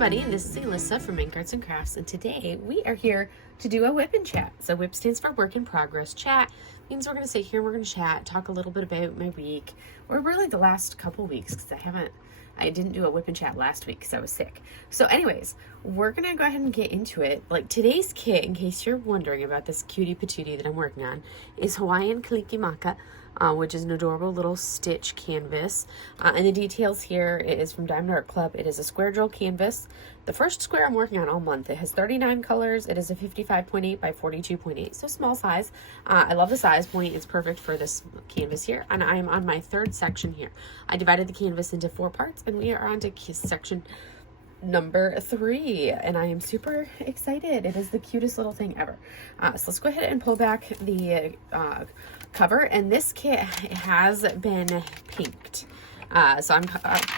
everybody, this is Alyssa from Ink Arts and Crafts, and today we are here to do a WIP and chat. So WIP stands for Work in Progress. Chat means we're going to sit here and we're going to chat, talk a little bit about my week, or really the last couple weeks, because I didn't do a WIP and chat last week because I was sick. So anyways, we're going to go ahead and get into it. Like today's kit, in case you're wondering about this cutie patootie that I'm working on, is Hawaiian Kalikimaka, which is an adorable little stitch canvas. And the details here, it is from Diamond Art Club. It is a square drill canvas. The first square I'm working on all month. It has 39 colors. It is a 55.8 by 42.8, so small size. I love the size point. It's perfect for this canvas here. And I am on my third section here. I divided the canvas into 4 parts, and we are on to section number 3, and I am super excited. It is the cutest little thing ever. So let's go ahead and pull back the cover, and this kit has been pinked. So I'm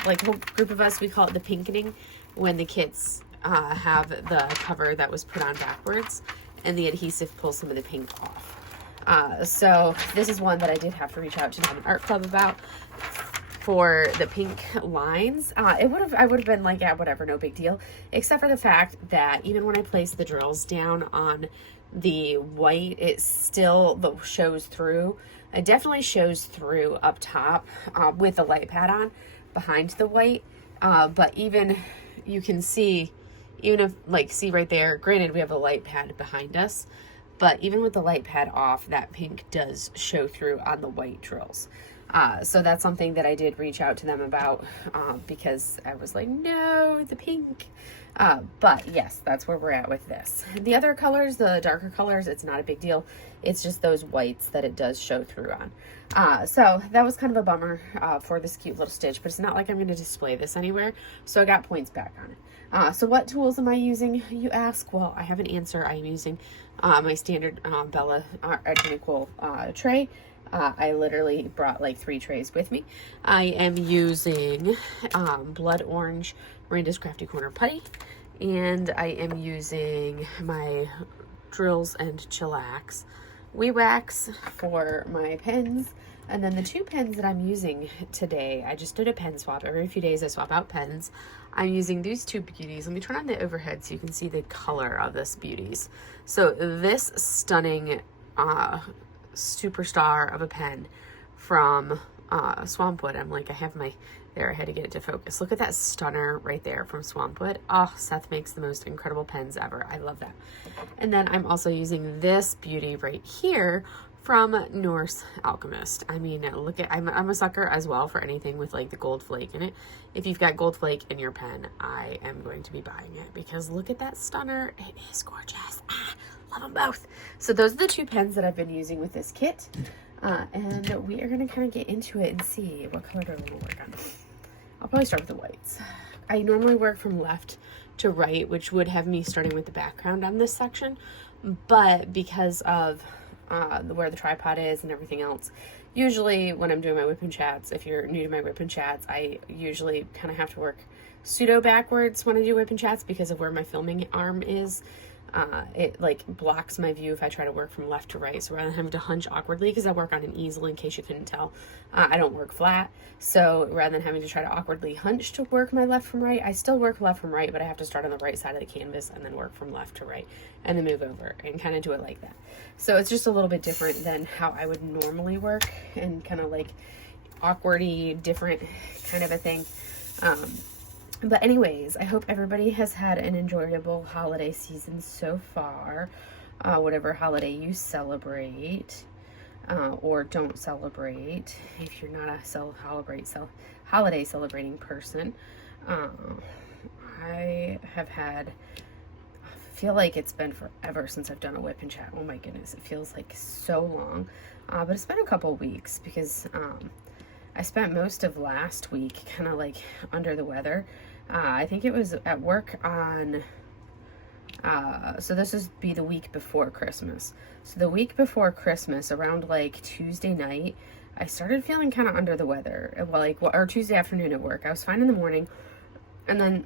like a whole group of us, we call it the pinkening, when the kits have the cover that was put on backwards and the adhesive pulls some of the pink off. So this is one that I did have to reach out to Diamond Art Club about for the pink lines. I would have been like, yeah, whatever, no big deal, except for the fact that even when I place the drills down on the white, it still shows through. It definitely shows through up top with the light pad on behind the white, but even you can see, even if like, see right there, granted we have a light pad behind us, but even with the light pad off, that pink does show through on the white drills. So that's something that I did reach out to them about because I was like, no, the pink. But yes, that's where we're at with this. The other colors, the darker colors, it's not a big deal. It's just those whites that it does show through on. So that was kind of a bummer for this cute little stitch, but it's not like I'm going to display this anywhere. So I got points back on it. So what tools am I using, you ask? Well, I have an answer. I'm using my standard Bella Identical tray. I literally brought like 3 trays with me. I am using Blood Orange Miranda's Crafty Corner Putty, and I am using my Drills and Chillax wax for my pens. And then the 2 pens that I'm using today, I just did a pen swap. Every few days I swap out pens. I'm using these 2 beauties. Let me turn on the overhead so you can see the color of this beauties. So this stunning superstar of a pen from Swampwood. I'm like, I have my, there, I had to get it to focus. Look at that stunner right there from Swampwood. Oh, Seth makes the most incredible pens ever. I love that. And then I'm also using this beauty right here from Norse Alchemist. I mean, look at, I'm a sucker as well for anything with like the gold flake in it. If you've got gold flake in your pen, I am going to be buying it because look at that stunner. It is gorgeous. Love them both. So those are the 2 pens that I've been using with this kit. And we are going to kind of get into it and see what color do I want to work on. I'll probably start with the whites. I normally work from left to right, which would have me starting with the background on this section. But because of where the tripod is and everything else, usually when I'm doing my WIP and chats, if you're new to my WIP and chats, I usually kind of have to work pseudo backwards when I do WIP and chats because of where my filming arm is. It like blocks my view if I try to work from left to right. So rather than having to hunch awkwardly, because I work on an easel, in case you couldn't tell, I don't work flat. So rather than having to try to awkwardly hunch to work my left from right, I still work left from right, but I have to start on the right side of the canvas and then work from left to right and then move over and kind of do it like that. So it's just a little bit different than how I would normally work, and kind of like awkwardy, different kind of a thing. But anyways, I hope everybody has had an enjoyable holiday season so far, whatever holiday you celebrate or don't celebrate. If you're not a holiday celebrating person, I feel like it's been forever since I've done a WIP and chat. Oh my goodness, it feels like so long, but it's been a couple weeks because I spent most of last week kind of like under the weather. I think it was at work on, so this is be the week before Christmas. So the week before Christmas, around like Tuesday night, I started feeling kind of under the weather. Well, like, or Tuesday afternoon at work. I was fine in the morning. And then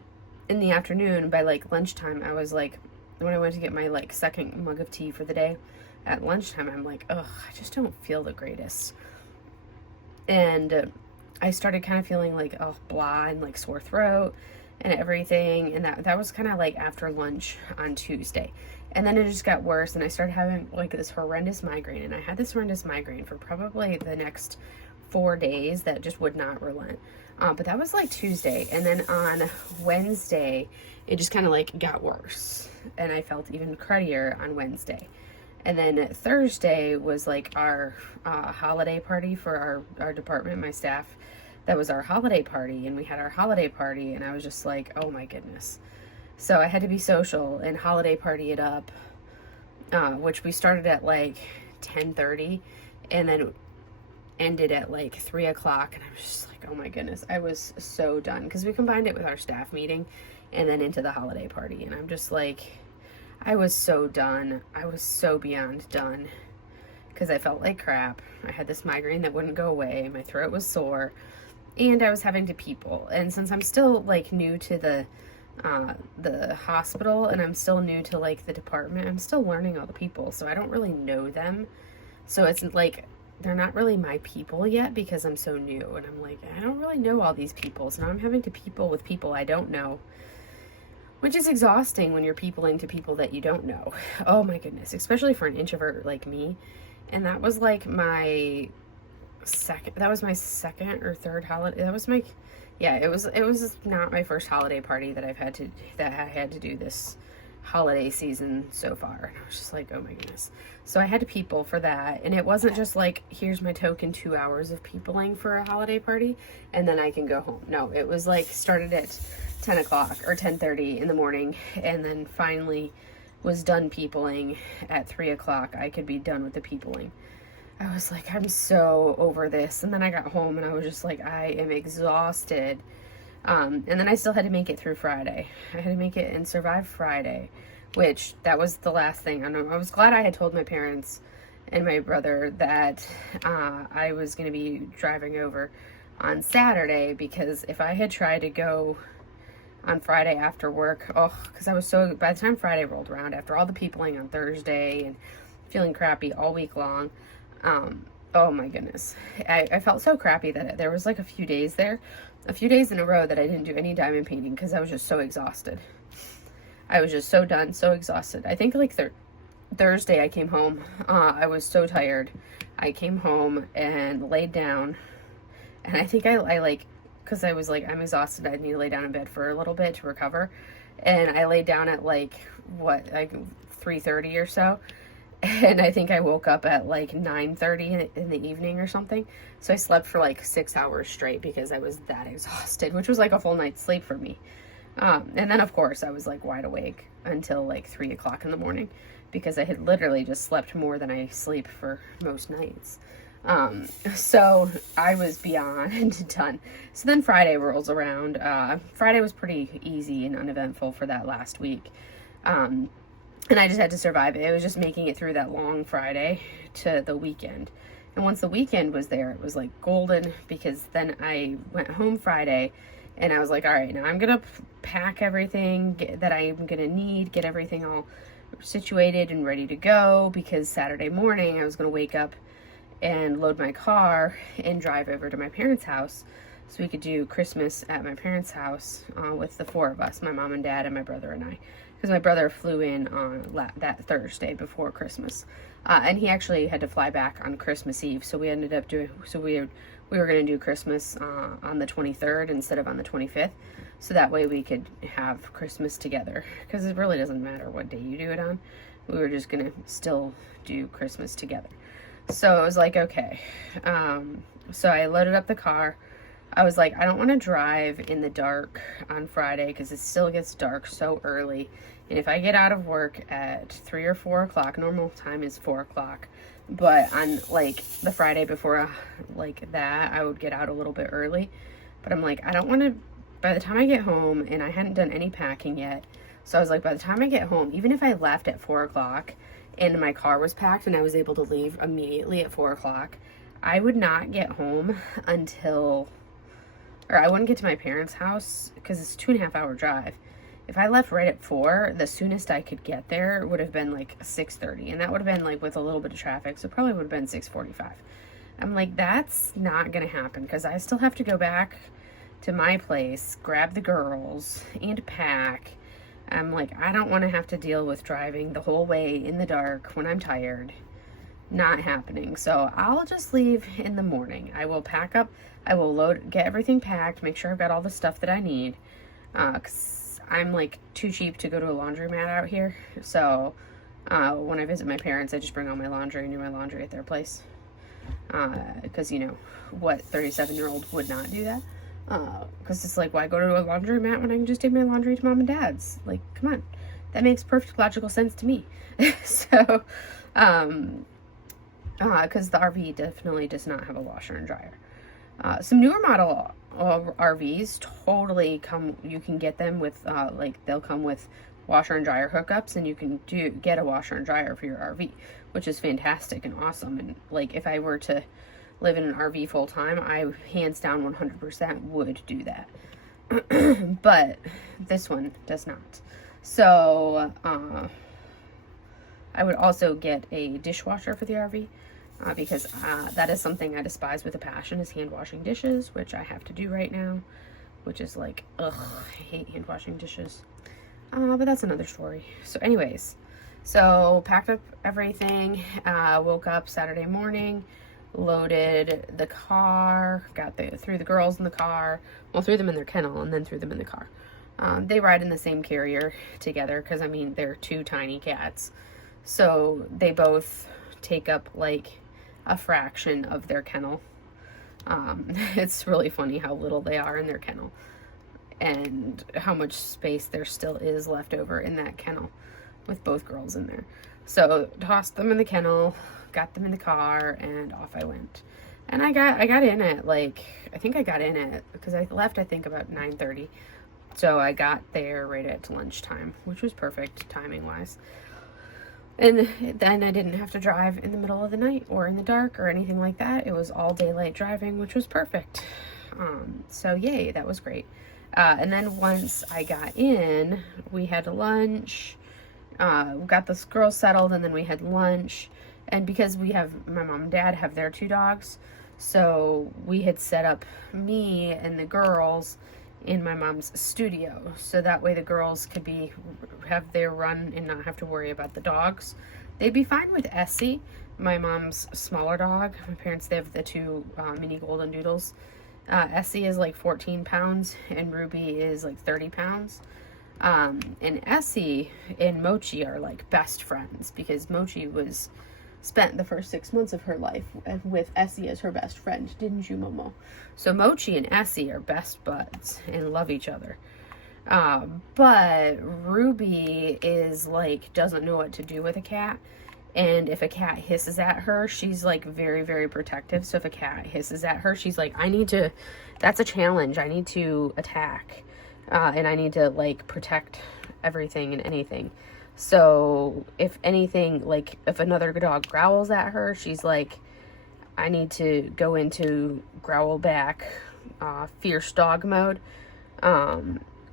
in the afternoon, by like lunchtime, I was like, when I went to get my like second mug of tea for the day, at lunchtime, I'm like, ugh, I just don't feel the greatest. And I started kind of feeling like, oh, blah, and like sore throat. and everything. And that was kind of like after lunch on Tuesday. And then it just got worse, and I started having like this horrendous migraine. And I had this horrendous migraine for probably the next 4 days that just would not relent. But that was like Tuesday. And then on Wednesday, it just kind of like got worse. And I felt even cruddier on Wednesday. And then Thursday was like our holiday party for our department, my staff. That was our holiday party, and we had our holiday party, and I was just like, oh my goodness. So I had to be social and holiday party it up, which we started at like 10:30 and then ended at like 3 o'clock. And I was just like, oh my goodness, I was so done, because we combined it with our staff meeting and then into the holiday party. And I'm just like, I was so done. I was so beyond done, because I felt like crap. I had this migraine that wouldn't go away. My throat was sore, and I was having to people. And since I'm still like new to the hospital, and I'm still new to like the department, I'm still learning all the people, so I don't really know them. So it's like they're not really my people yet, because I'm so new, and I'm like, I don't really know all these people. So now I'm having to people with people I don't know, which is exhausting when you're peopling to people that you don't know. Oh my goodness, especially for an introvert like me. And that was like my second or third holiday. It was not my first holiday party that I had to do this holiday season so far. And I was just like, oh my goodness. So I had to people for that. And it wasn't just like, here's my token 2 hours of peopling for a holiday party and then I can go home. No, it was like started at 10 o'clock or 10:30 in the morning, and then finally was done peopling at 3 o'clock. I could be done with the peopling. I was like, I'm so over this. And then I got home and I was just like, I am exhausted. And then I still had to make it through Friday. I had to make it and survive Friday, which that was the last thing. I was glad I had told my parents and my brother that I was going to be driving over on Saturday, because if I had tried to go on Friday after work, because I was so, by the time Friday rolled around, after all the peopling on Thursday and feeling crappy all week long, oh my goodness, I felt so crappy that there was like a few days in a row that I didn't do any diamond painting, because I was just so exhausted. I was just so done, so exhausted. I think like Thursday I came home, I was so tired. I came home and laid down, and I think I like, because I was like, I'm exhausted, I need to lay down in bed for a little bit to recover. And I laid down at like 3:30 or so, and I think I woke up at like 9:30 in the evening or something. So I slept for like 6 hours straight, because I was that exhausted, which was like a full night's sleep for me. And then of course I was like wide awake until like 3 o'clock in the morning, because I had literally just slept more than I sleep for most nights. So I was beyond done. So then Friday rolls around. Friday was pretty easy and uneventful for that last week. And I just had to survive it. It was just making it through that long Friday to the weekend. And once the weekend was there, it was like golden, because then I went home Friday and I was like, all right, now I'm going to pack everything that I'm going to need, get everything all situated and ready to go, because Saturday morning I was going to wake up and load my car and drive over to my parents' house so we could do Christmas at my parents' house with the four of us, my mom and dad and my brother and I, because my brother flew in on that Thursday before Christmas, and he actually had to fly back on Christmas Eve, so we ended up we were going to do Christmas on the 23rd instead of on the 25th, so that way we could have Christmas together, because it really doesn't matter what day you do it on. We were just going to still do Christmas together. So it was like, okay. So I loaded up the car. I was like, I don't want to drive in the dark on Friday, because it still gets dark so early. And if I get out of work at 3 or 4 o'clock, normal time is 4 o'clock. But on like the Friday before like that, I would get out a little bit early. But I'm like, I don't want to, by the time I get home, and I hadn't done any packing yet. So I was like, by the time I get home, even if I left at 4 o'clock, and my car was packed and I was able to leave immediately at 4 o'clock, I would not get home until, or I wouldn't get to my parents' house, because it's a 2.5 hour drive. If I left right at 4, the soonest I could get there would have been like 6:30, and that would have been like with a little bit of traffic, so probably would have been 6:45. I'm like, that's not gonna happen, because I still have to go back to my place, grab the girls, and pack. I'm like, I don't want to have to deal with driving the whole way in the dark when I'm tired. Not happening. So I'll just leave in the morning. I will pack up. I will get everything packed, make sure I've got all the stuff that I need. Because I'm like too cheap to go to a laundromat out here. So when I visit my parents, I just bring all my laundry and do my laundry at their place. Because, you know, what 37-year-old would not do that? Because it's like, why go to a laundromat when I can just take my laundry to mom and dad's? Like, come on. That makes perfect logical sense to me. So, because the RV definitely does not have a washer and dryer. Some newer model RVs totally you can get them with, like, they'll come with washer and dryer hookups, and you can get a washer and dryer for your RV, which is fantastic and awesome. And, like, if I were to live in an RV full time, I hands down 100% would do that. But this one does not. So, I would also get a dishwasher for the RV. Because that is something I despise with a passion, is hand washing dishes, which I have to do right now, which is like, ugh, I hate hand washing dishes. But that's another story. So anyways, so packed up everything, woke up Saturday morning, loaded the car, threw the girls in the car, well, threw them in their kennel and then threw them in the car. They ride in the same carrier together because, I mean, they're two tiny cats. So they both take up like a fraction of their kennel. It's really funny how little they are in their kennel and how much space there still is left over in that kennel with both girls in there. So tossed them in the kennel, got them in the car, and off I went. And I got in at because I left, I think, about 9:30. So I got there right at lunchtime, which was perfect timing wise. And then I didn't have to drive in the middle of the night or in the dark or anything like that. It was all daylight driving, which was perfect. So yay, that was great. And then once I got in, we had lunch, got the girls settled, and then we had lunch. And because my mom and dad have their two dogs, so we had set up me and the girls in my mom's studio, so that way the girls could have their run and not have to worry about the dogs. They'd be fine with Essie, my mom's smaller dog. My parents, they have the two mini golden doodles. Essie is like 14 pounds and Ruby is like 30 pounds. And Essie and Mochi are like best friends because Mochi spent the first 6 months of her life with Essie as her best friend, didn't you, Momo? So Mochi and Essie are best buds and love each other. But Ruby is like, doesn't know what to do with a cat. And if a cat hisses at her, she's like very, very protective. So if a cat hisses at her, she's like, that's a challenge. I need to attack. And I need to like protect everything and anything. So if anything, like if another dog growls at her, she's like, I need to go into growl back, fierce dog mode.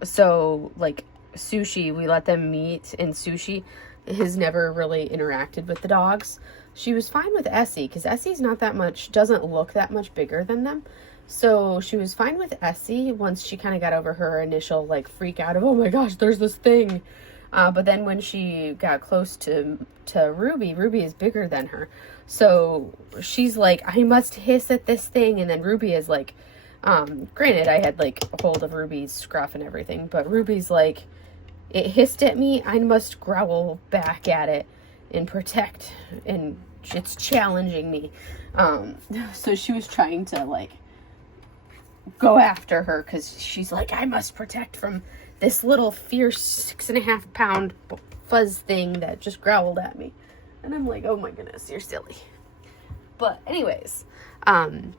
So like Sushi, we let them meet, and Sushi has never really interacted with the dogs. She was fine with Essie because Essie's doesn't look that much bigger than them. So she was fine with Essie once she kind of got over her initial like freak out of, oh my gosh, there's this thing. But then when she got close to Ruby, Ruby is bigger than her. So she's like, I must hiss at this thing. And then Ruby is like, granted, I had like a hold of Ruby's scruff and everything, but Ruby's like, it hissed at me, I must growl back at it and protect. And it's challenging me. So she was trying to like go after her because she's like, I must protect from this little fierce 6.5 pound fuzz thing that just growled at me. And I'm like, oh my goodness, you're silly. But anyways, I'm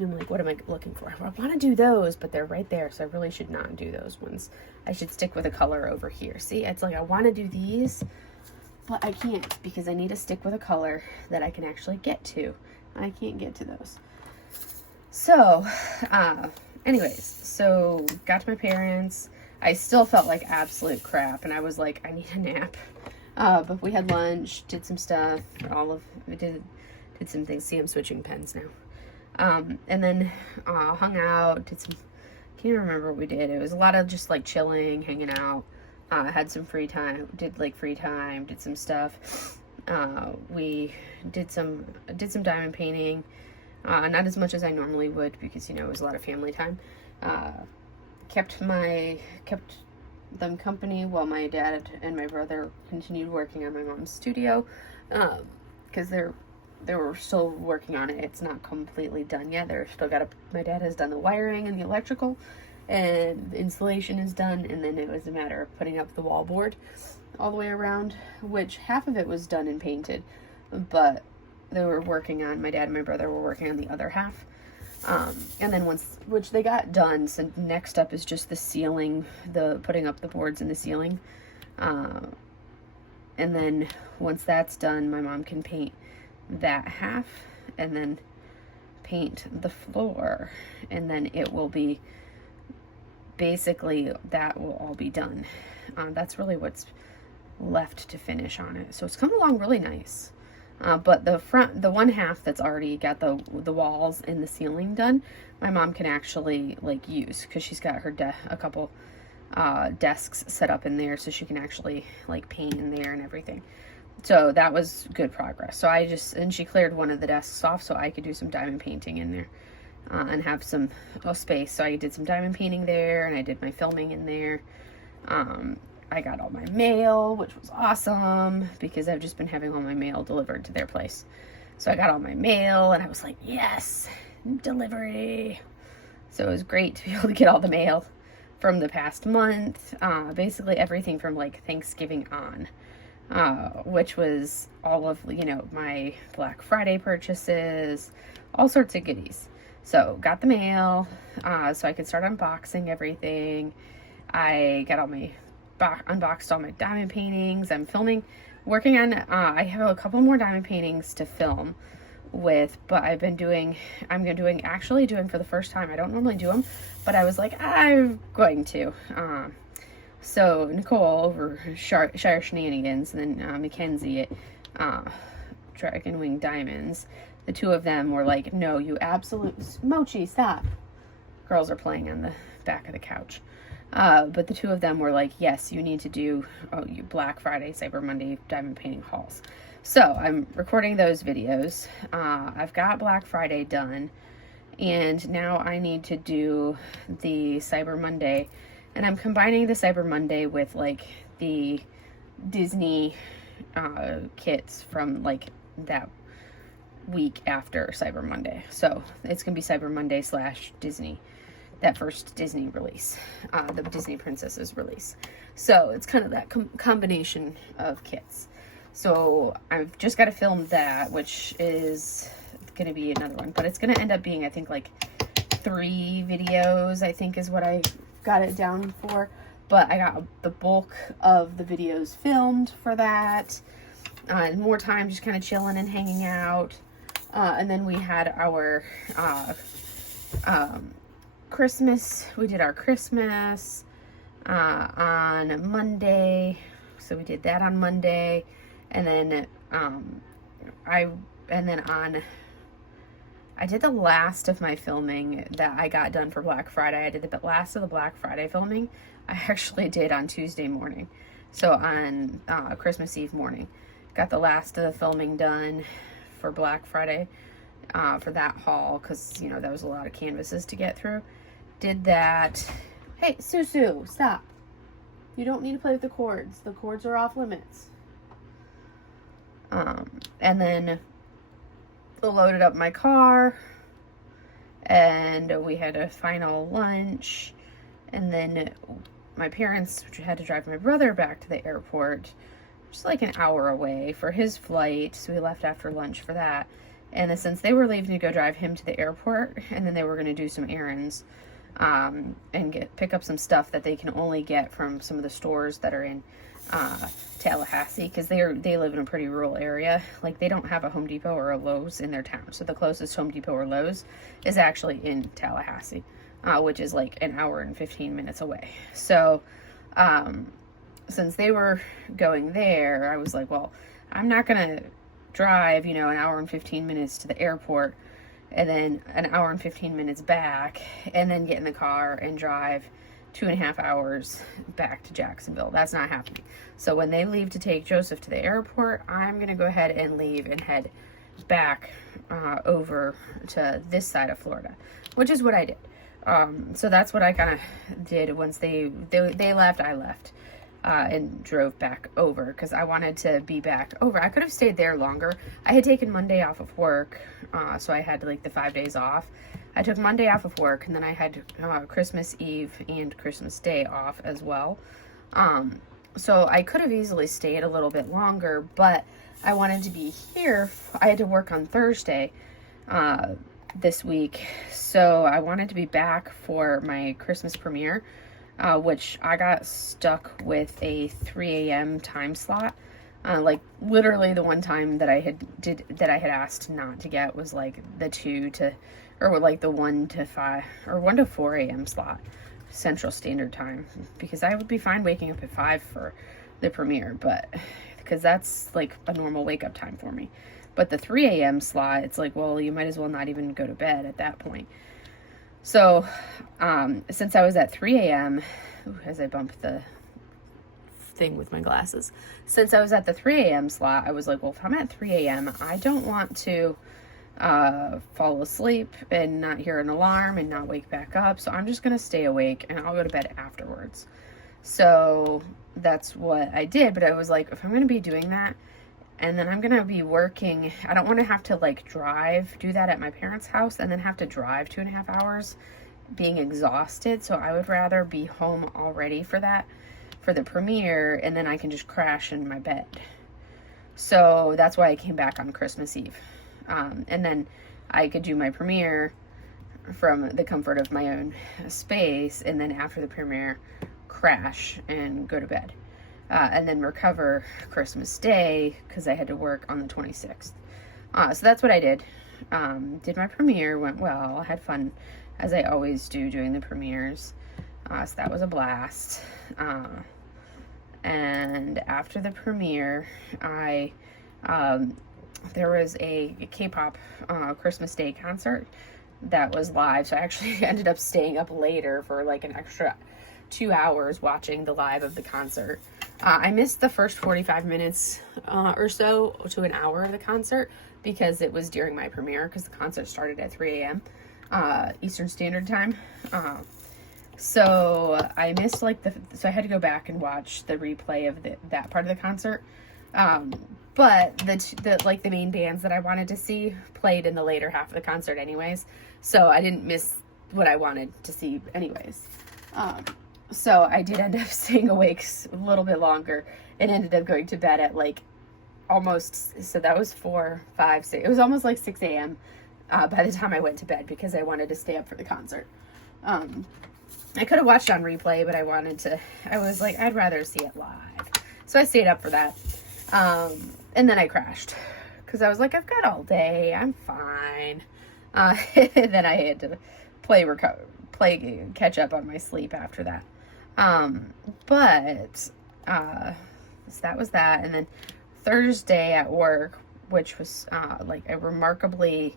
like, what am I looking for? I want to do those, but they're right there. So I really should not do those ones. I should stick with a color over here. See, it's like, I want to do these, but I can't because I need to stick with a color that I can actually get to. I can't get to those. So, anyways, so got to my parents'. I still felt like absolute crap, and I was like, I need a nap. But we had lunch, did some stuff, did some things. See, I'm switching pens now. And then hung out, can't remember what we did. It was a lot of just like chilling, hanging out. Had some free time, did some stuff. We did some diamond painting, not as much as I normally would because, you know, it was a lot of family time. Kept them company while my dad and my brother continued working on my mom's studio, because they were still working on it. It's not completely done yet. My dad has done the wiring and the electrical, and the installation is done, and then it was a matter of putting up the wallboard all the way around, which half of it was done and painted, but my dad and my brother were working on the other half. And then which they got done, so next up is just the ceiling, putting up the boards in the ceiling. And then once that's done, my mom can paint that half and then paint the floor, and then it will be basically, that will all be done. That's really what's left to finish on it. So it's come along really nice. But the one half that's already got the walls and the ceiling done, my mom can actually like use, because she's got a couple desks set up in there, so she can actually like paint in there and everything. So that was good progress. So and she cleared one of the desks off so I could do some diamond painting in there, and have some space. So I did some diamond painting there, and I did my filming in there. I got all my mail, which was awesome because I've just been having all my mail delivered to their place. So I got all my mail, and I was like, yes, delivery. So it was great to be able to get all the mail from the past month, basically everything from like Thanksgiving on, which was all of, you know, my Black Friday purchases, all sorts of goodies. So got the mail, so I could start unboxing everything. I got unboxed all my diamond paintings. I'm working on, I have a couple more diamond paintings to film with, but I'm doing for the first time. I don't normally do them, but I was like, I'm going to. So Nicole over Shire Shenanigans, and then Mackenzie at Dragon Wing Diamonds, the two of them were like, no, you absolute Mochi, stop. Girls are playing on the back of the couch. But the two of them were like, yes, you need to do you Black Friday, Cyber Monday diamond painting hauls. So I'm recording those videos. I've got Black Friday done, and now I need to do the Cyber Monday, and I'm combining the Cyber Monday with like the Disney kits from like that week after Cyber Monday. So it's gonna be Cyber Monday / Disney, that first Disney release, the Disney Princesses release. So it's kind of that combination of kits. So I've just got to film that, which is going to be another one, but it's going to end up being, I think, like 3 videos, I think is what I got it down for. But I got the bulk of the videos filmed for that, and more time just kind of chilling and hanging out. And then we had our Christmas. We did our Christmas on Monday, so we did that on Monday, and then I did the last of my filming that I got done for Black Friday. I did the last of the Black Friday filming. I actually did on Tuesday morning, so on Christmas Eve morning, got the last of the filming done for Black Friday. For that haul, because, you know, that was a lot of canvases to get through. Did that. Hey, Susu, stop. You don't need to play with the cords. The cords are off limits. And then loaded up my car, and we had a final lunch, and then my parents had to drive my brother back to the airport, just like an hour away for his flight, so we left after lunch for that. And then since they were leaving to go drive him to the airport, and then they were going to do some errands, and pick up some stuff that they can only get from some of the stores that are in Tallahassee, because they live in a pretty rural area. Like, they don't have a Home Depot or a Lowe's in their town, so the closest Home Depot or Lowe's is actually in Tallahassee, which is like an hour and 15 minutes away. So since they were going there, I was like, well, I'm not gonna drive, you know, an hour and 15 minutes to the airport and then an hour and 15 minutes back, and then get in the car and drive 2.5 hours back to Jacksonville. That's not happening. So when they leave to take Joseph to the airport, I'm going to go ahead and leave and head back over to this side of Florida, which is what I did. So that's what I kind of did. Once they left, I left and drove back over because I wanted to be back over. I could have stayed there longer. I had taken Monday off of work, so I had like the 5 days off. I took Monday off of work, and then I had Christmas Eve and Christmas Day off as well. So I could have easily stayed a little bit longer, but I wanted to be here. I had to work on Thursday this week, so I wanted to be back for my Christmas premiere, which I got stuck with a 3 a.m. time slot. Like literally the one time that I had asked not to get was like the 2 to, or like the 1 to 5 or 1 to 4 a.m. slot, Central Standard Time, because I would be fine waking up at 5 for the premiere, but because that's like a normal wake up time for me. But the 3 a.m. slot, it's like, well, you might as well not even go to bed at that point. So, since I was at 3 a.m., as I bump the thing with my glasses, since I was at the 3 a.m. slot, I was like, well, if I'm at 3 a.m., I don't want to fall asleep and not hear an alarm and not wake back up. So I'm just going to stay awake and I'll go to bed afterwards. So that's what I did. But I was like, if I'm going to be doing that, and then I'm going to be working, I don't want to have to like do that at my parents' house and then have to drive 2.5 hours being exhausted. So I would rather be home already for the premiere, and then I can just crash in my bed. So that's why I came back on Christmas Eve. And then I could do my premiere from the comfort of my own space, and then after the premiere, crash and go to bed. And then recover Christmas Day because I had to work on the 26th. So that's what I did. Did my premiere, went well, I had fun as I always do doing the premieres. So that was a blast. And after the premiere, there was a K-pop Christmas Day concert that was live. So I actually ended up staying up later for like an extra 2 hours watching the live of the concert. I missed the first 45 minutes or so to an hour of the concert because it was during my premiere, because the concert started at 3 a.m. Eastern Standard Time. So I missed like so I had to go back and watch the replay of that part of the concert. But the main bands that I wanted to see played in the later half of the concert anyways. So I didn't miss what I wanted to see anyways. So I did end up staying awake a little bit longer and ended up going to bed at like almost, so that was 4, 5, 6, it was almost like 6 a.m. By the time I went to bed because I wanted to stay up for the concert. I could have watched on replay, but I was like, I'd rather see it live. So I stayed up for that. And then I crashed because I was like, I've got all day, I'm fine. And then I had to catch up on my sleep after that. So that was that. And then Thursday at work, which was like a remarkably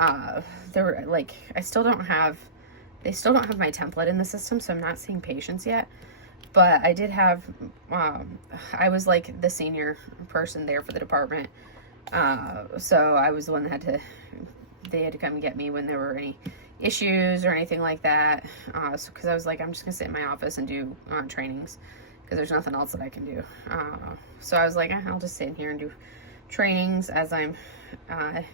they still don't have my template in the system, so I'm not seeing patients yet. But I did have I was like the senior person there for the department, so I was the one that they had to come get me when there were any issues or anything like that, because I was like, I'm just gonna sit in my office and do trainings because there's nothing else that I can do. So I was like, I'll just sit in here and do trainings as I'm kind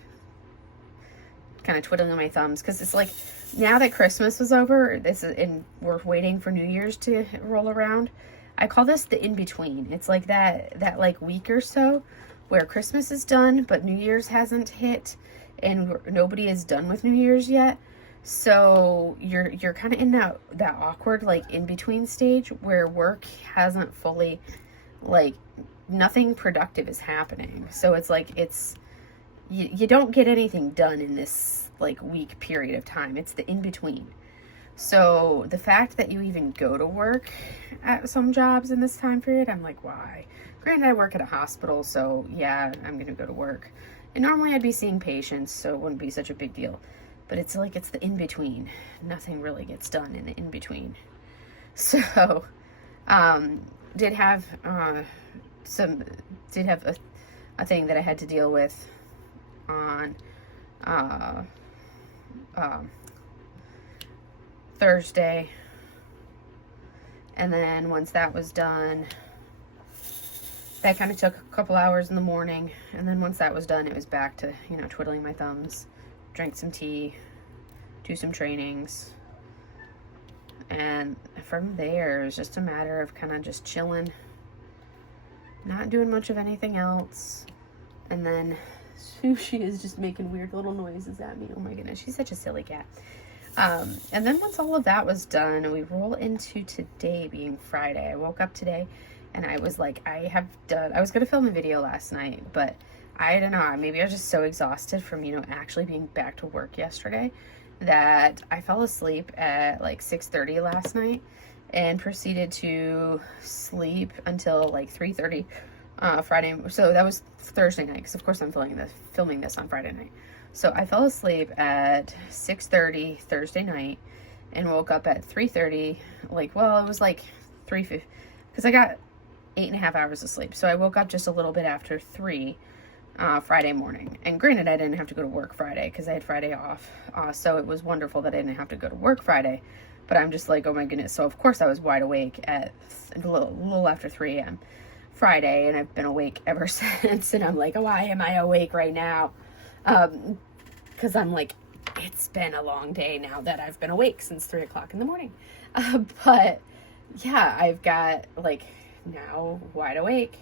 of twiddling my thumbs, because it's like, now that Christmas is over, and we're waiting for New Year's to roll around, I call this the in-between. It's like that like week or so where Christmas is done but New Year's hasn't hit, and nobody is done with New Year's yet. So you're kind of in that awkward like in-between stage where work hasn't fully, like, nothing productive is happening. So it's like you don't get anything done in this like week period of time. It's the in-between. So the fact that you even go to work at some jobs in this time period, I'm like, why? Granted, I work at a hospital, so yeah, I'm going to go to work. And normally I'd be seeing patients, so it wouldn't be such a big deal. But it's like, it's the in-between. Nothing really gets done in the in-between. So, did have a thing that I had to deal with on Thursday. And then once that was done, that kind of took a couple hours in the morning. And then once that was done, it was back to, twiddling my thumbs, drink some tea, do some trainings. And from there, it was just a matter of kind of just chilling, not doing much of anything else. And then Sushi is just making weird little noises at me. Oh my goodness, she's such a silly cat. And then once all of that was done, we roll into today being Friday. I woke up today and I was like, I was going to film a video last night, but I don't know, maybe I was just so exhausted from, actually being back to work yesterday that I fell asleep at like 6:30 last night and proceeded to sleep until like 3:30 Friday. So that was Thursday night, because of course I'm filming this on Friday night. So I fell asleep at 6:30 Thursday night and woke up at 3:30. It was like 3:50, because I got 8.5 hours of sleep. So I woke up just a little bit after 3 Friday morning. And granted, I didn't have to go to work Friday because I had Friday off. So it was wonderful that I didn't have to go to work Friday. But I'm just like, oh my goodness. So of course I was wide awake at a little after 3 a.m. Friday, and I've been awake ever since. And I'm like, why am I awake right now? Because I'm like, it's been a long day now that I've been awake since 3 o'clock in the morning. But yeah, I've got now wide awake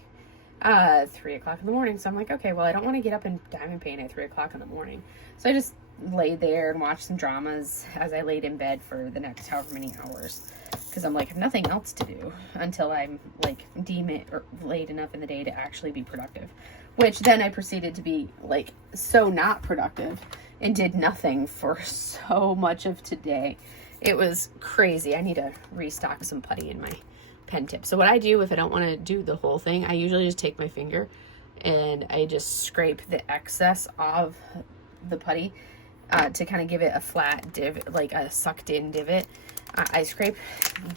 3 o'clock in the morning. So I'm like, okay, well, I don't want to get up in diamond pain at 3 o'clock in the morning. So I just laid there and watched some dramas as I laid in bed for the next however many hours. Because I'm like, I have nothing else to do until I'm deem it or late enough in the day to actually be productive. Which then I proceeded to be so not productive and did nothing for so much of today. It was crazy. I need to restock some putty in my pen tip. So what I do if I don't want to do the whole thing, I usually just take my finger and I just scrape the excess of the putty to kind of give it a flat divot, like a sucked in divot. I scrape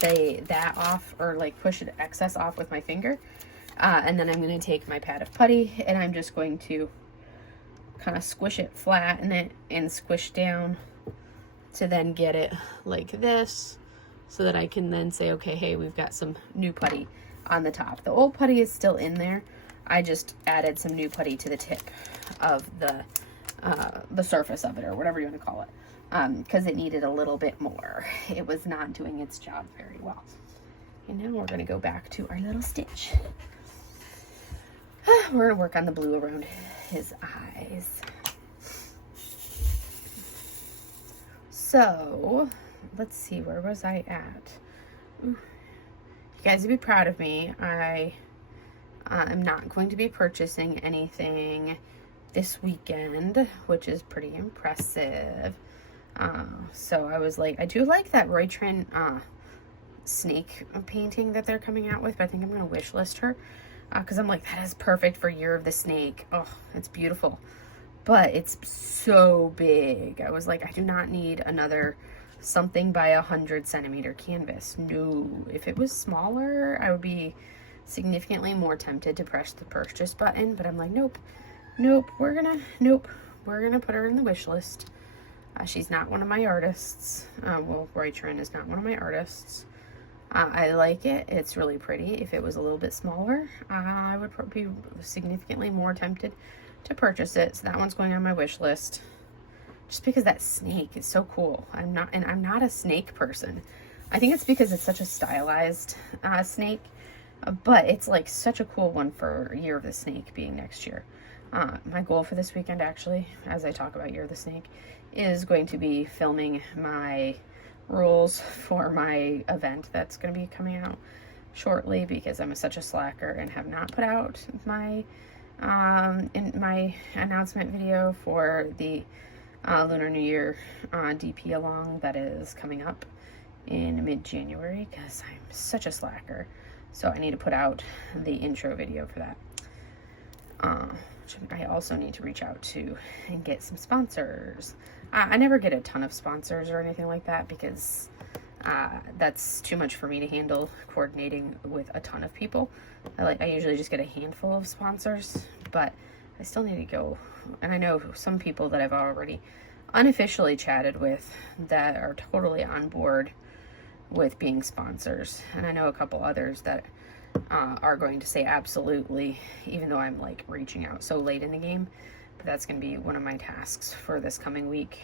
that off, or push the excess off with my finger. And then I'm going to take my pad of putty and I'm just going to kind of squish it, flatten it, and squish down to then get it like this, so that I can then say, okay, hey, we've got some new putty on the top. The old putty is still in there. I just added some new putty to the tip of the surface of it, or whatever you want to call it, because it needed a little bit more. It was not doing its job very well. And now we're going to go back to our little stitch. We're going to work on the blue around his eyes. So, let's see, where was I at? Ooh. You guys would be proud of me. I am not going to be purchasing anything this weekend, which is pretty impressive. So I was like, I do like that Roy Tran snake painting that they're coming out with, but I think I'm going to wish list her. Because I'm like, that is perfect for Year of the Snake. Oh, it's beautiful. But it's so big. I was like, I do not need another something by 100 centimeter canvas. No. If it was smaller, I would be significantly more tempted to press the purchase button. But I'm like, nope. We're gonna put her in the wish list. She's not one of my artists. Roy Tran is not one of my artists. I like it. It's really pretty. If it was a little bit smaller, I would be significantly more tempted to purchase it. So that one's going on my wish list. Just because that snake is so cool. I'm not a snake person. I think it's because it's such a stylized snake. But it's such a cool one for Year of the Snake being next year. My goal for this weekend, actually, as I talk about Year of the Snake, is going to be filming my rules for my event that's going to be coming out shortly, because I'm such a slacker and have not put out my in my announcement video for the Lunar New Year DP along that is coming up in mid-January, because I'm such a slacker. So I need to put out the intro video for that. I also need to reach out to and get some sponsors. I never get a ton of sponsors or anything like that because that's too much for me to handle, coordinating with a ton of people. I usually just get a handful of sponsors, but I still need to go. And I know some people that I've already unofficially chatted with that are totally on board with being sponsors. And I know a couple others that are going to say absolutely, even though I'm like reaching out so late in the game. But that's going to be one of my tasks for this coming week,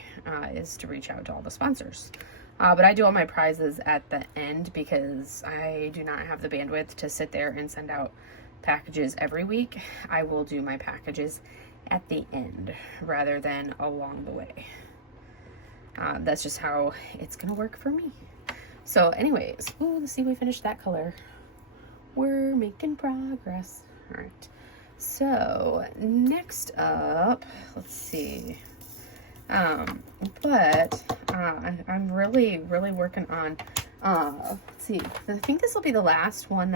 is to reach out to all the sponsors. But I do all my prizes at the end because I do not have the bandwidth to sit there and send out packages every week. I will do my packages at the end rather than along the way. That's just how it's going to work for me. So anyways, let's see if we finished that color. We're making progress. All right. So next up, let's see. I'm really working on, let's see. I think this will be the last one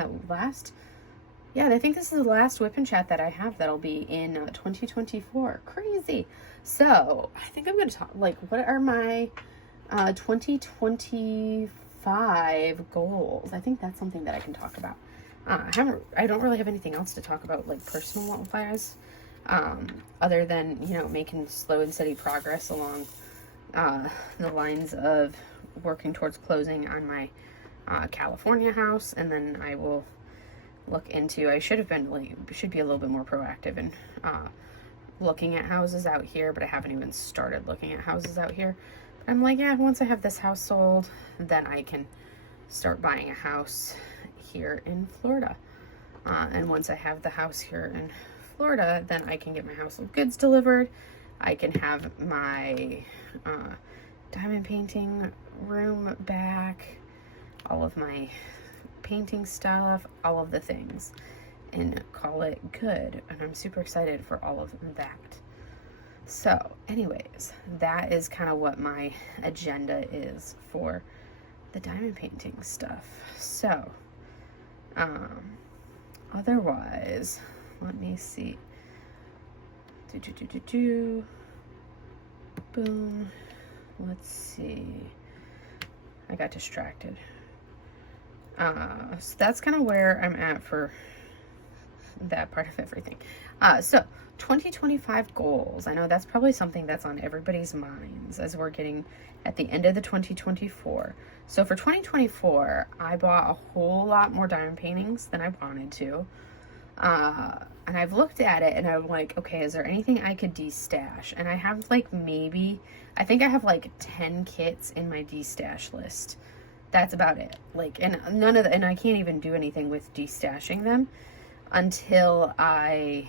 I think this is the last WIP Chat that I have that'll be in 2024. Crazy. So I think I'm going to talk, like, what are my 2025 goals? I think that's something that I can talk about. I don't really have anything else to talk about, like, personal wise, other than, you know, making slow and steady progress along the lines of working towards closing on my California house. And then I will look into, I should be a little bit more proactive in looking at houses out here, but I haven't even started looking at houses out here. But I'm like, yeah, once I have this house sold, then I can start buying a house here in Florida. And once I have the house here in Florida, then I can get my household goods delivered. I can have my diamond painting room back, all of my painting stuff, all of the things, and call it good. And I'm super excited for all of that. So anyways, that is kind of what my agenda is for the diamond painting stuff. So otherwise, let me see. Boom. Let's see. I got distracted. So that's kind of where I'm at for that part of everything. So 2025 goals. I know that's probably something that's on everybody's minds as we're getting at the end of the 2024. So for 2024, I bought a whole lot more diamond paintings than I wanted to. And I've looked at it and I'm like, okay, is there anything I could de-stash? And I have like I think I have like 10 kits in my de-stash list. That's about it. Like, and I can't even do anything with de-stashing them until I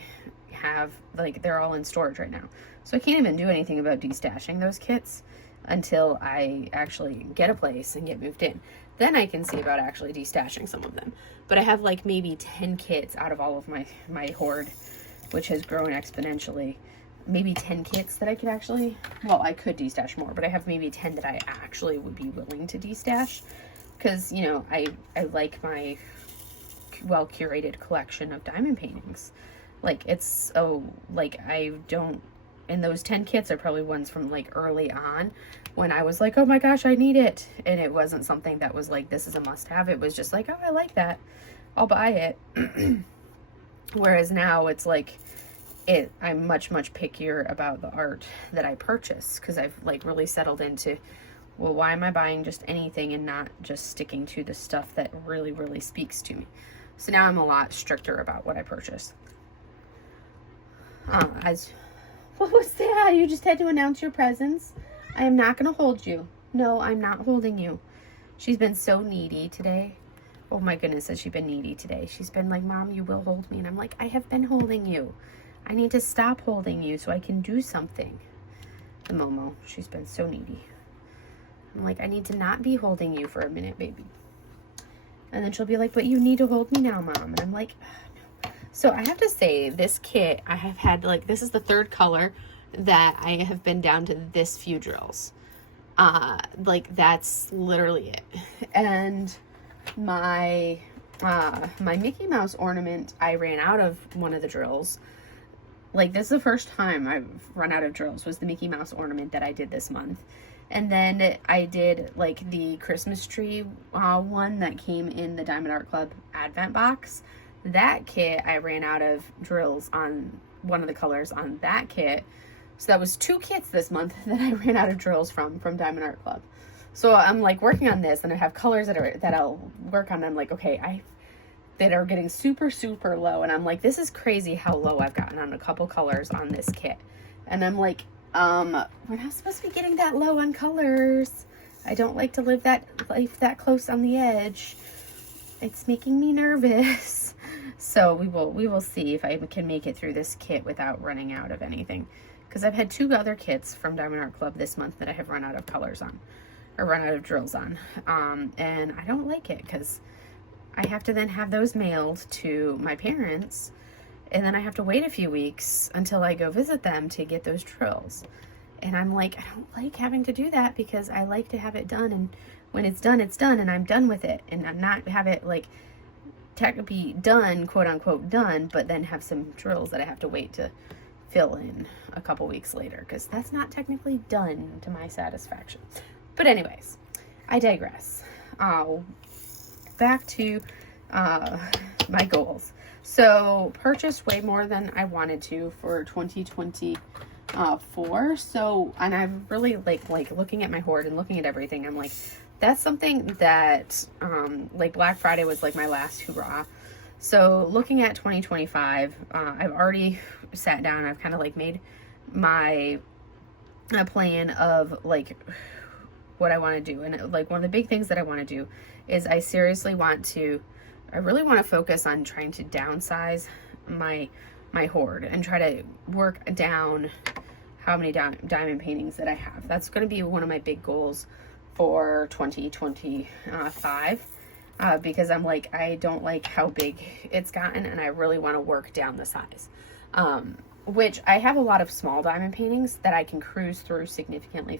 have, like, they're all in storage right now. So I can't even do anything about de-stashing those kits until I actually get a place and get moved in. Then I can see about actually de-stashing some of them. But I have like maybe 10 kits out of all of my hoard, which has grown exponentially. Maybe 10 kits that I could actually, well, I could de-stash more, but I have maybe 10 that I actually would be willing to de-stash. Because, you know, I like my well-curated collection of diamond paintings. Like, it's, and those 10 kits are probably ones from like early on when I was like, oh my gosh, I need it. And it wasn't something that was like, this is a must-have. It was just like, oh, I like that, I'll buy it. Whereas now it's like, I'm much pickier about the art that I purchase, because I've like really settled into, well, why am I buying just anything and not just sticking to the stuff that really speaks to me? So now I'm a lot stricter about what I purchase. What was that? You just had to announce your presence? I am not going to hold you. No, I'm not holding you. She's been so needy today. Oh my goodness, has she been needy today? She's been like, Mom, you will hold me. And I'm like, I have been holding you. I need to stop holding you so I can do something. The Momo, she's been so needy. I'm like, I need to not be holding you for a minute, baby. And then she'll be like, but you need to hold me now, Mom. And I'm like, no. So I have to say, this kit, I have had, like, this is the third color that I have been down to this few drills. Like, that's literally it. And my my Mickey Mouse ornament, I ran out of one of the drills. Like, this is the first time I've run out of drills, was the Mickey Mouse ornament that I did this month. And then I did, like, the Christmas tree one that came in the Diamond Art Club Advent box. That kit, I ran out of drills on one of the colors on that kit. So that was 2 kits this month that I ran out of drills from Diamond Art Club. So I'm, like, working on this, and I have colors that I'll work on. I'm like, okay, that are getting super, super low. And I'm like, this is crazy how low I've gotten on a couple colors on this kit. And I'm like, we're not supposed to be getting that low on colors. I don't like to live that life that close on the edge. It's making me nervous. So we will see if I can make it through this kit without running out of anything. Because I've had 2 other kits from Diamond Art Club this month that I have run out of colors on, or run out of drills on. And I don't like it, because I have to then have those mailed to my parents, and then I have to wait a few weeks until I go visit them to get those drills. And I'm like, I don't like having to do that, because I like to have it done, and when it's done, and I'm done with it, and I'm not have it like be done, quote unquote done, but then have some drills that I have to wait to fill in a couple weeks later, because that's not technically done to my satisfaction. But anyways, I digress. Back to my goals. So purchased way more than I wanted to for 2024. So, and I'm really like looking at my hoard and looking at everything. I'm like, that's something that like Black Friday was like my last hurrah. So looking at 2025, I've already sat down. I've kind of like made my plan of like what I want to do. And like one of the big things that I want to do is I really want to focus on trying to downsize my hoard and try to work down how many diamond paintings that I have. That's going to be one of my big goals for 2025, because I'm like, I don't like how big it's gotten, and I really want to work down the size. Which I have a lot of small diamond paintings that I can cruise through significantly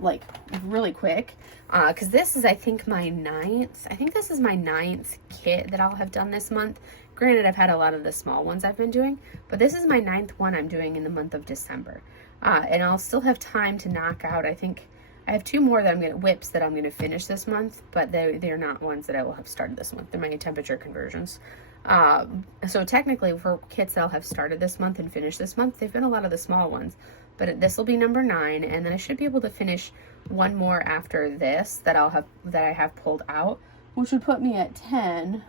like really quick, because this is, I think this is my 9th kit that I'll have done this month. Granted, I've had a lot of the small ones I've been doing, but this is my 9th one I'm doing in the month of December, and I'll still have time to knock out. I think I have 2 more that WIPs that I'm going to finish this month, but they're not ones that I will have started this month. They're my temperature conversions. So technically for kits that I'll have started this month and finished this month, they've been a lot of the small ones. But this will be number 9, and then I should be able to finish one more after this that I have pulled out, which would put me at 10.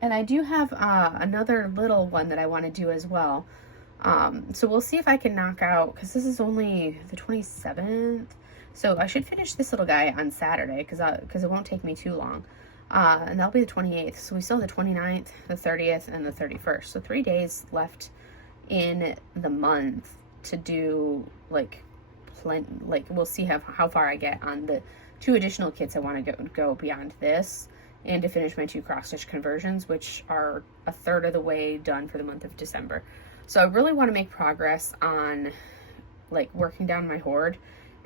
And I do have another little one that I want to do as well. So we'll see if I can knock out, because this is only the 27th. So I should finish this little guy on Saturday, because it won't take me too long. And that'll be the 28th. So we still have the 29th, the 30th, and the 31st. So 3 days left in the month to do we'll see how far I get on the 2 additional kits I want to go beyond this, and to finish my 2 cross stitch conversions, which are a third of the way done for the month of December. So I really want to make progress on like working down my hoard,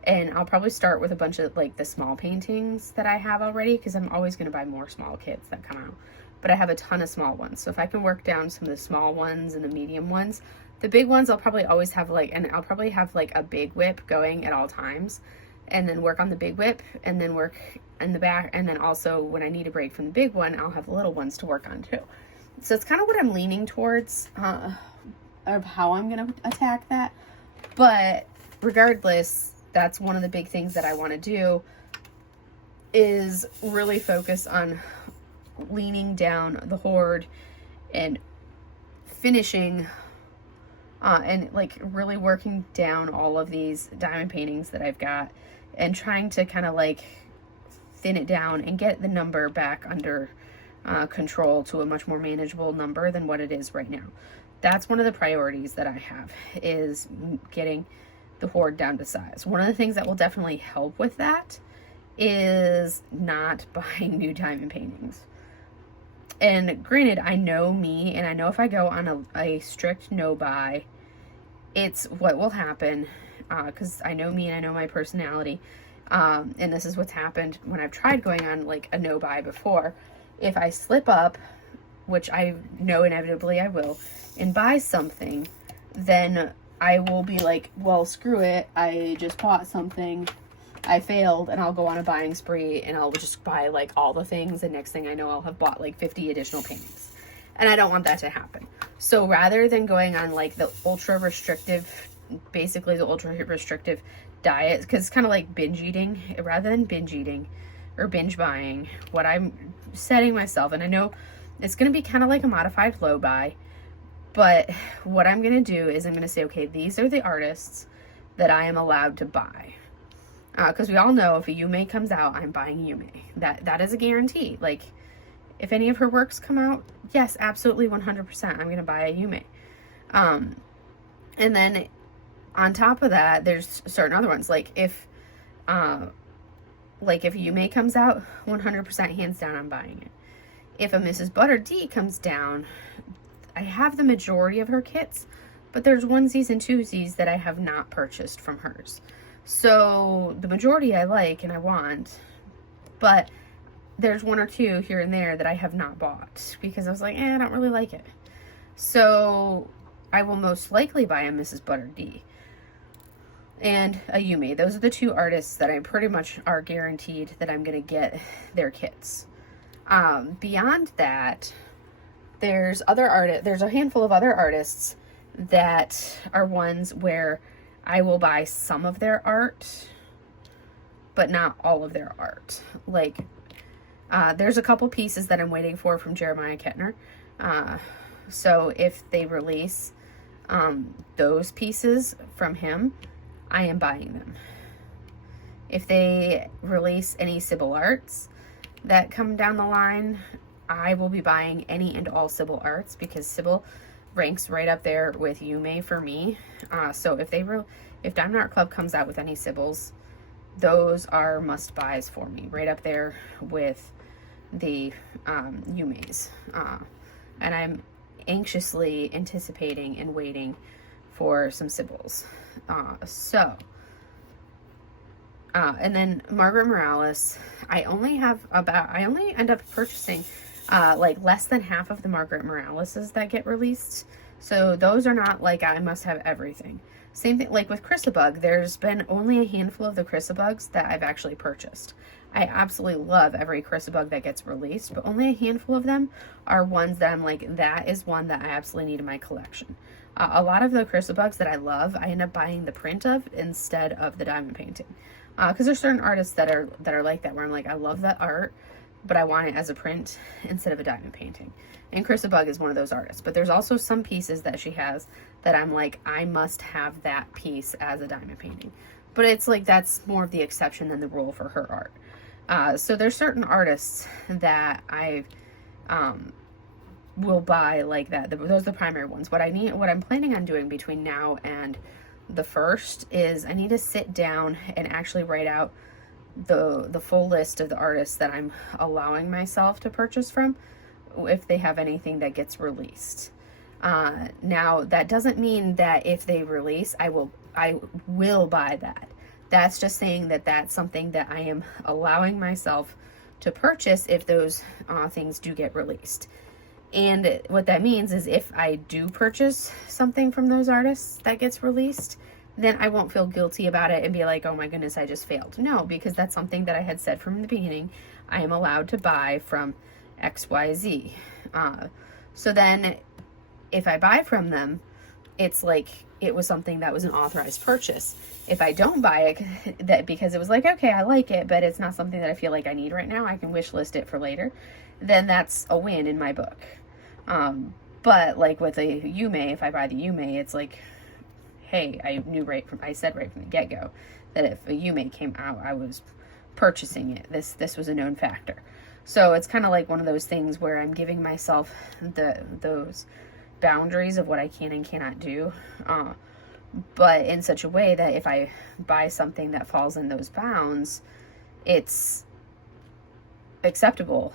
and I'll probably start with a bunch of like the small paintings that I have already, because I'm always going to buy more small kits that come out, but I have a ton of small ones. So if I can work down some of the small ones and the medium ones, the big ones I'll probably always have I'll probably have like a big WIP going at all times, and then work on the big WIP, and then work in the back, and then also when I need a break from the big one, I'll have the little ones to work on too. So it's kind of what I'm leaning towards of how I'm going to attack that. But regardless, that's one of the big things that I want to do, is really focus on leaning down the hoard and finishing and like really working down all of these diamond paintings that I've got, and trying to kind of like thin it down and get the number back under control to a much more manageable number than what it is right now. That's one of the priorities that I have, is getting the hoard down to size. One of the things that will definitely help with that is not buying new diamond paintings. And granted, I know me, and I know if I go on a strict no buy, it's what will happen, because I know me and I know my personality, and this is what's happened when I've tried going on like a no buy before. if I slip up, which I know inevitably I will, and buy something, then I will be like, well, screw it. I just bought something. I failed, and I'll go on a buying spree, and I'll just buy like all the things, and next thing I know, I'll have bought like 50 additional paintings. And I don't want that to happen. So rather than going on like the ultra restrictive diet, because it's kind of like binge eating, rather than binge eating or binge buying, what I'm setting myself, and I know it's going to be kind of like a modified low buy, but what I'm going to do is I'm going to say, okay, these are the artists that I am allowed to buy. Because we all know if a Yume comes out, I'm buying Yume. That is a guarantee. Like, if any of her works come out, yes, absolutely 100%, I'm going to buy a Yume. And then on top of that, there's certain other ones. Like if Yume comes out, 100% hands down, I'm buying it. If a Mrs. Butter D comes down, I have the majority of her kits, but there's onesies and twosies that I have not purchased from hers. So the majority I like and I want, but there's one or two here and there that I have not bought because I was like, I don't really like it. So I will most likely buy a Mrs. Butter D and a Yume. Those are the two artists that I pretty much are guaranteed that I'm going to get their kits. Beyond that, there's a handful of other artists that are ones where I will buy some of their art, but not all of their art. Like, there's a couple pieces that I'm waiting for from Jeremiah Kettner. So if they release those pieces from him, I am buying them. If they release any Sybil arts that come down the line, I will be buying any and all Sybil arts because Sybil ranks right up there with Yume for me. So if Diamond Art Club comes out with any Sybils, those are must buys for me, right up there with the Yume's. And I'm anxiously anticipating and waiting for some Sybils. And then Margaret Morales, I only end up purchasing like less than half of the Margaret Moraleses that get released. So those are not like I must have everything. Same thing like with Chrysabug, there's been only a handful of the Chrysabugs that I've actually purchased. I absolutely love every Chrysabug that gets released, but only a handful of them are ones that I'm like, that is one that I absolutely need in my collection. A lot of the Chrysabugs that I love, I end up buying the print of instead of the diamond painting. Because there's certain artists that are like that, where I'm like, I love that art, but I want it as a print instead of a diamond painting. And Chrysabug is one of those artists. But there's also some pieces that she has that I'm like, I must have that piece as a diamond painting. But it's like, that's more of the exception than the rule for her art. So there's certain artists that I will buy like that. Those are the primary ones. What I'm planning on doing between now and the 1st is I need to sit down and actually write out the full list of the artists that I'm allowing myself to purchase from, if they have anything that gets released. Now that doesn't mean that if they release, I will buy that. That's just saying that that's something that I am allowing myself to purchase if those things do get released. And what that means is if I do purchase something from those artists that gets released, then I won't feel guilty about it and be like, oh my goodness, I just failed. No, because that's something that I had said from the beginning. I am allowed to buy from XYZ. So then if I buy from them, it's like it was something that was an authorized purchase. If I don't buy it that because it was like, okay, I like it, but it's not something that I feel like I need right now, I can wish list it for later, then that's a win in my book. But like with a Yume, if I buy the Yume, it's like, hey, I said right from the get-go that if a Yume came out, I was purchasing it. This was a known factor. So it's kind of like one of those things where I'm giving myself those boundaries of what I can and cannot do, but in such a way that if I buy something that falls in those bounds, it's acceptable.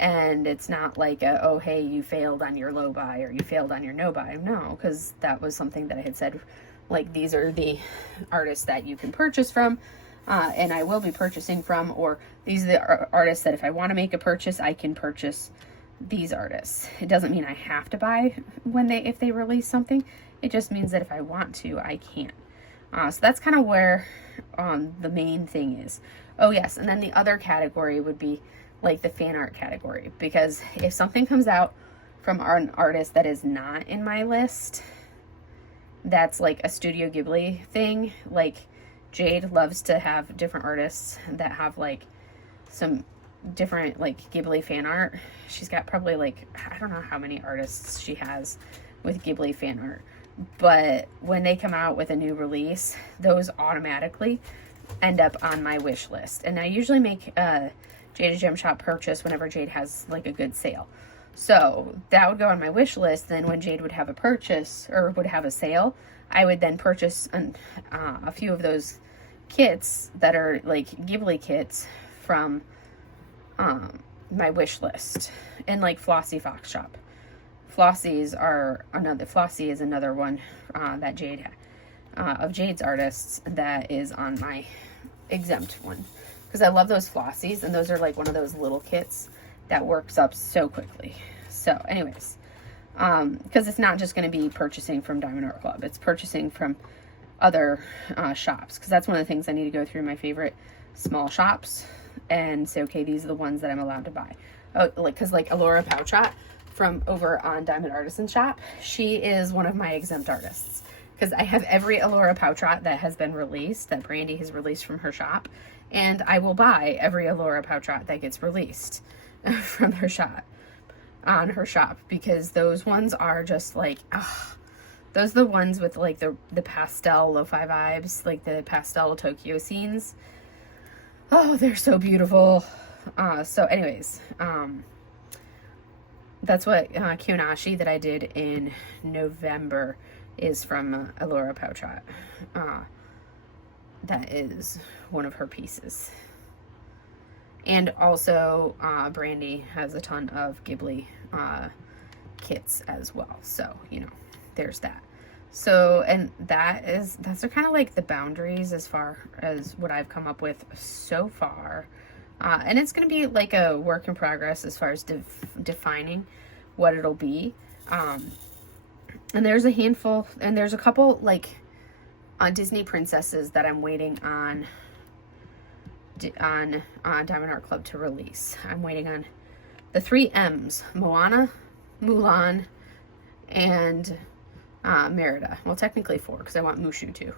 And it's not like oh, hey, you failed on your low buy or you failed on your no buy. No, because that was something that I had said, like, these are the artists that you can purchase from. and I will be purchasing from, or these are the artists that if I want to make a purchase, I can purchase these artists. It doesn't mean I have to buy if they release something. It just means that if I want to, I can. So that's kind of where the main thing is. Oh yes, and then the other category would be like the fan art category, because if something comes out from an artist that is not in my list, that's like a Studio Ghibli thing. Like Jade loves to have different artists that have like some different like Ghibli fan art. She's got probably like, I don't know how many artists she has with Ghibli fan art, but when they come out with a new release, those automatically end up on my wish list. And I usually make Jade Gem Shop purchase whenever Jade has like a good sale. So that would go on my wish list. Then when Jade would have a purchase or would have a sale, I would then purchase a few of those kits that are like Ghibli kits from my wish list. And like Flossie Fox Shop. Flossie is another one that Jade of Jade's artists that is on my exempt one, because I love those Flossies, and those are like one of those little kits that works up so quickly. So anyways, because it's not just going to be purchasing from Diamond Art Club, it's purchasing from other shops, because that's one of the things I need to go through my favorite small shops and say, okay, these are the ones that I'm allowed to buy. Oh, like, because like Alora Pouchot from over on Diamond Artisan Shop, she is one of my exempt artists, because I have every Alora Pouchot that has been released, that Brandy has released from her shop, and I will buy every Alora Pouchot that gets released from her shop, on her shop, because those ones are just like, those are the ones with like the pastel lo-fi vibes, like the pastel Tokyo scenes. Oh, they're so beautiful. So anyways, that's what Kyonashi that I did in November is from Alora Pouchot. That is one of her pieces. And also, Brandy has a ton of Ghibli kits as well. So, you know, there's that. So, and that's kind of like the boundaries as far as what I've come up with so far. And it's going to be like a work in progress as far as defining what it'll be. And there's a handful, and there's a couple like Disney princesses that I'm waiting on Diamond Art Club to release. I'm waiting on the 3 M's: Moana, Mulan, and Merida. Well, technically 4, because I want Mushu too.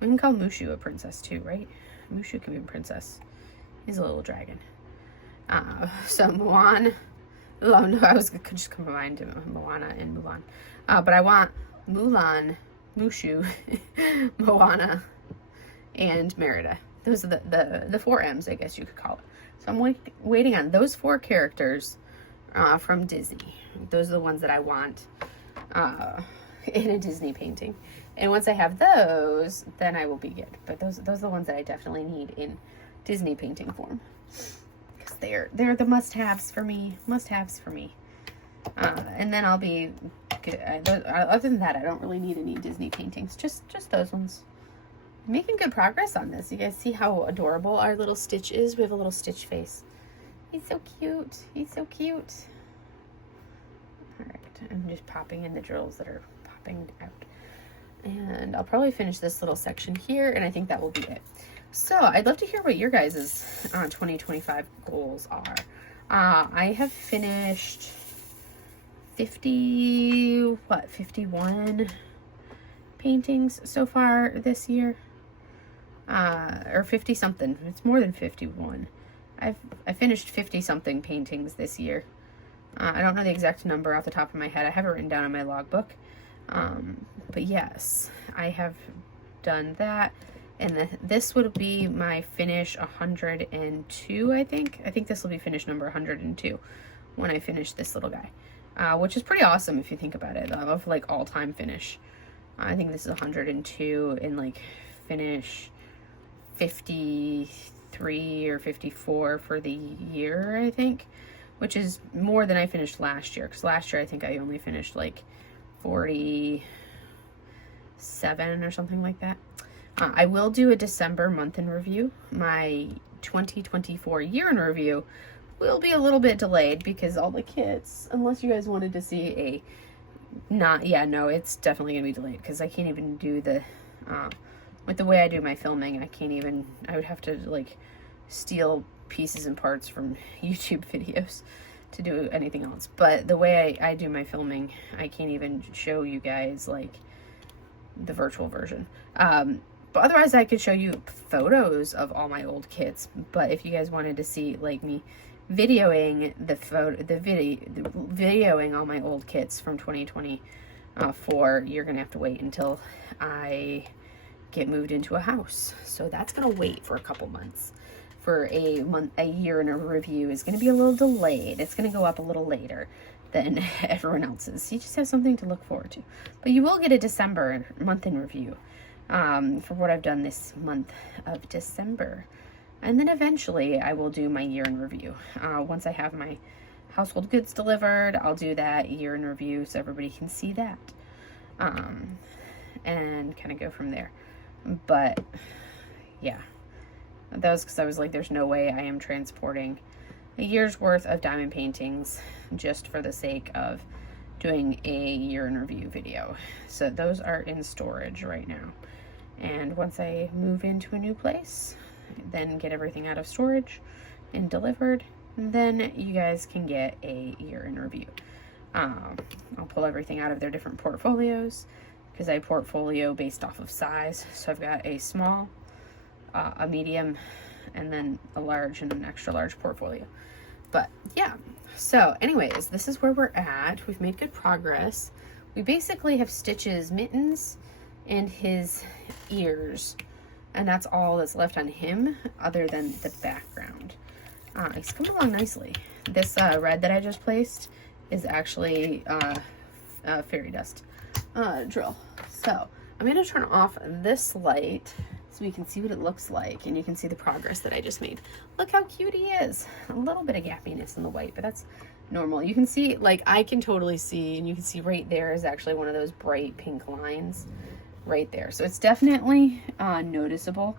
We can call Mushu a princess too, right? Mushu can be a princess. He's a little dragon. So Moana. Oh no, I was just combined Moana and Mulan. But I want Mulan, Mushu, Moana, and Merida. Those are the 4 M's, I guess you could call it. So I'm waiting on those 4 characters from Disney. Those are the ones that I want in a Disney painting. And once I have those, then I will be good. But those are the ones that I definitely need in Disney painting form. Because they're the must-haves for me. Must-haves for me. And then I'll be good. Other than that, I don't really need any Disney paintings. Just those ones. Making good progress on this. You guys see how adorable our little Stitch is? We have a little Stitch face. He's so cute. He's so cute. Alright, I'm just popping in the drills that are popping out. And I'll probably finish this little section here, and I think that will be it. So, I'd love to hear what your guys' 2025 goals are. I have finished 51 paintings so far this year. Or 50 something. It's more than 51. I finished 50 something paintings this year. I don't know the exact number off the top of my head. I have it written down in my logbook. But yes, I have done that. And this would be my finish 102, I think. I think this will be finish number 102 when I finish this little guy. Which is pretty awesome if you think about it. I love like all-time finish. I think this is 102 and like finish 53 or 54 for the year, I think. Which is more than I finished last year. Because last year I think I only finished like 47 or something like that. I will do a December month in review. My 2024 year in review will be a little bit delayed because all the kits, unless you guys wanted to see a no, it's definitely gonna be delayed because I can't even do the with the way I do my filming. I would have to like steal pieces and parts from YouTube videos to do anything else. But the way I do my filming, I can't even show you guys like the virtual version. But otherwise I could show you photos of all my old kits. But if you guys wanted to see like me videoing videoing all my old kits from 2024, you're gonna have to wait until I get moved into a house. So that's gonna wait for a couple months. For a year in a review is gonna be a little delayed. It's gonna go up a little later than everyone else's. You just have something to look forward to. But you will get a December month in review for what I've done this month of December. And then eventually I will do my year in review. Once I have my household goods delivered, I'll do that year in review so everybody can see that. And kind of go from there. But yeah, that was because I was like, there's no way I am transporting a year's worth of diamond paintings just for the sake of doing a year in review video. So those are in storage right now. And once I move into a new place, then get everything out of storage and delivered, then you guys can get a year in review. I'll pull everything out of their different portfolios because I portfolio based off of size. So I've got a small, a medium, and then a large and an extra large portfolio. But yeah, so anyways, this is where we're at. We've made good progress. We basically have Stitch's mittens and his ears, and that's all that's left on him other than the background. He's coming along nicely. This red that I just placed is actually fairy dust drill. So I'm going to turn off this light so we can see what it looks like, and you can see the progress that I just made. Look how cute he is. A little bit of gappiness in the white, but that's normal. You can see, like, I can totally see, and you can see right there is actually one of those bright pink lines right there. So it's definitely noticeable.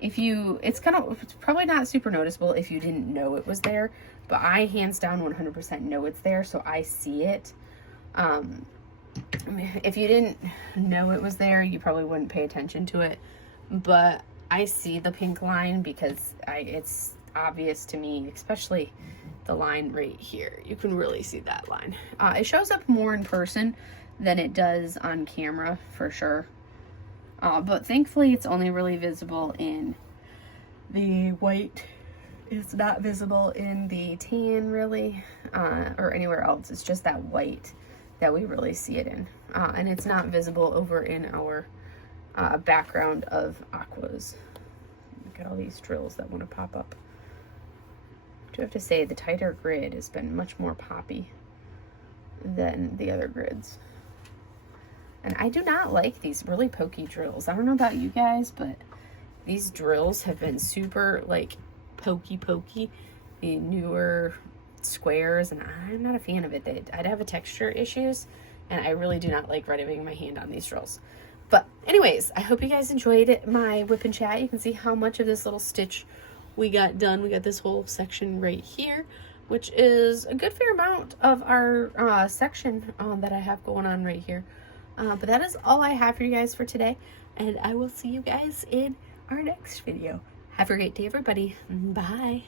It's probably not super noticeable if you didn't know it was there, but I hands down 100% know it's there, so I see it. If you didn't know it was there, you probably wouldn't pay attention to it, but I see the pink line because it's obvious to me, especially the line right here. You can really see that line. It shows up more in person than it does on camera for sure. But thankfully it's only really visible in the white. It's not visible in the tan really, or anywhere else. It's just that white that we really see it in. And it's not visible over in our background of aquas. Look at all these drills that want to pop up. I do have to say the tighter grid has been much more poppy than the other grids. And I do not like these really pokey drills. I don't know about you guys, but these drills have been super like pokey. The newer squares, and I'm not a fan of it. I'd have a texture issues, and I really do not like rubbing my hand on these drills. But anyways, I hope you guys enjoyed my WIP and chat. You can see how much of this little stitch we got done. We got this whole section right here, which is a good fair amount of our section that I have going on right here. But that is all I have for you guys for today, and I will see you guys in our next video. Have a great day, everybody. Bye.